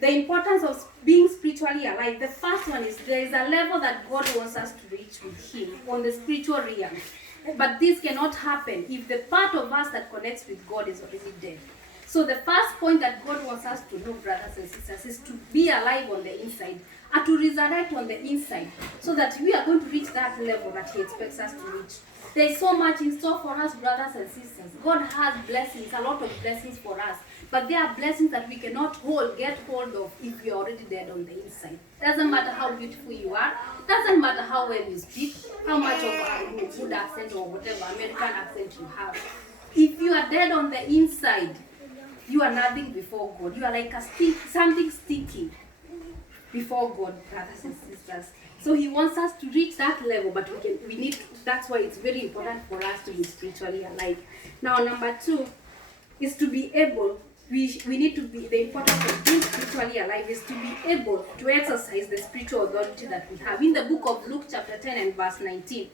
the importance of being spiritually alive. The first one is there is a level that God wants us to reach with Him on the spiritual realm. But this cannot happen if the part of us that connects with God is already dead. So the first point that God wants us to know, brothers and sisters, is to be alive on the inside, and to resurrect on the inside, so that we are going to reach that level that He expects us to reach. There is so much in store for us, brothers and sisters. God has blessings, a lot of blessings for us. But there are blessings that we cannot get hold of if we are already dead on the inside. Doesn't matter how beautiful you are. Doesn't matter how well you speak, how much of a good accent or whatever American accent you have. If you are dead on the inside, you are nothing before God. You are like something sticky before God, brothers and sisters. So He wants us to reach that level, but we need. That's why it's very important for us to be spiritually alive. Now, number 2 is to be able. We need to be, the importance of being spiritually alive is to be able to exercise the spiritual authority that we have. In the book of Luke chapter 10 and verse 19,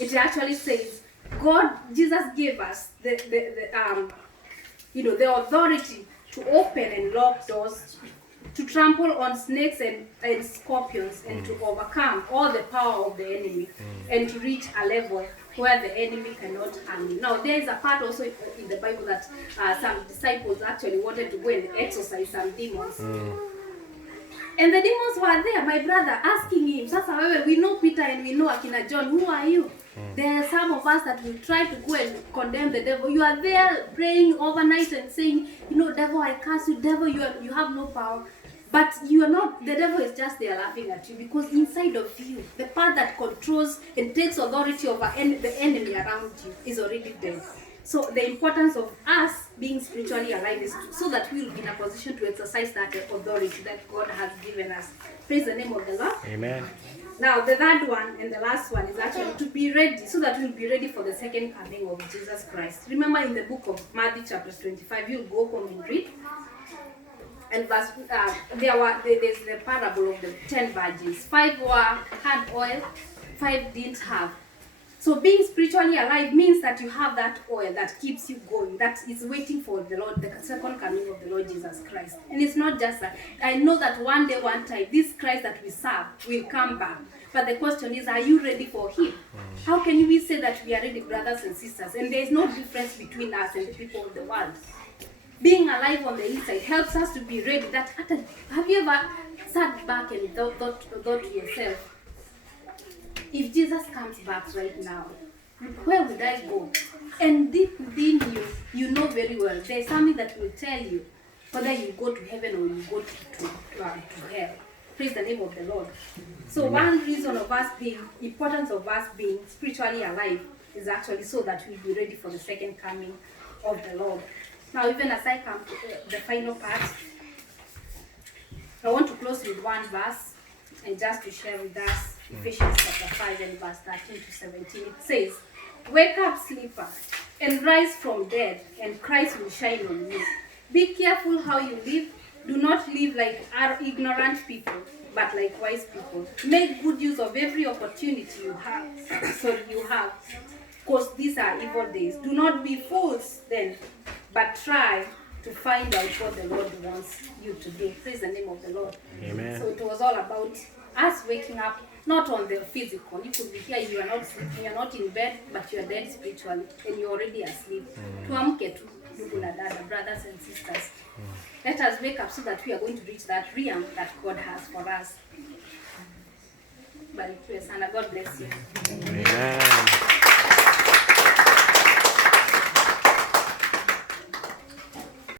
it actually says, Jesus gave us the authority to open and lock doors, to trample on snakes and scorpions, and to overcome all the power of the enemy, and to reach a level where the enemy cannot harm you. Now, there is a part also in the Bible that some disciples actually wanted to go and exorcise some demons. And the demons were there, my brother, asking him, Sasa wewe, we know Peter and we know Akina John, who are you? There are some of us that will try to go and condemn the devil. You are there praying overnight and saying, devil, I curse you, devil, you have no power. But you are not, the devil is just there laughing at you, because inside of you, the part that controls and takes authority over the enemy around you is already dead. So the importance of us being spiritually alive is so that we will be in a position to exercise that authority that God has given us. Praise the name of the Lord. Amen. Now, the third one and the last one is actually to be ready, so that we'll be ready for the second coming of Jesus Christ. Remember in the book of Matthew chapter 25, you'll go home and read. And there's the parable of the 10 virgins. 5 had oil, 5 didn't have. So being spiritually alive means that you have that oil that keeps you going, that is waiting for the Lord, the second coming of the Lord Jesus Christ. And it's not just that. I know that one day, one time, this Christ that we serve will come back. But the question is, are you ready for Him? How can we say that we are ready, brothers and sisters? And there is no difference between us and the people of the world. Being alive on the inside helps us to be ready. Have you ever sat back and thought to yourself, if Jesus comes back right now, where would I go? And deep within you, you know very well, there's something that will tell you whether you go to heaven or you go to hell. Praise the name of the Lord. So one reason of importance of us being spiritually alive is actually so that we'll be ready for the second coming of the Lord. Now, even as I come to the final part, I want to close with one verse, and just to share with us Ephesians chapter 5 and verse 13 to 17. It says, "Wake up, sleeper, and rise from dead, and Christ will shine on you. Be careful how you live. Do not live like ignorant people, but like wise people. Make good use of every opportunity you have, because these are evil days. Do not be fools then, but try to find out what the Lord wants you to do." Praise the name of the Lord. Amen. So it was all about us waking up, not on the physical. You could be here, you are not sleeping, you are not in bed, but you are dead spiritually, and you are already asleep. Tuamke tu, ndugu na dada, brothers and sisters. Let us wake up so that we are going to reach that realm that God has for us. Barikiwe sana. God bless you. Amen.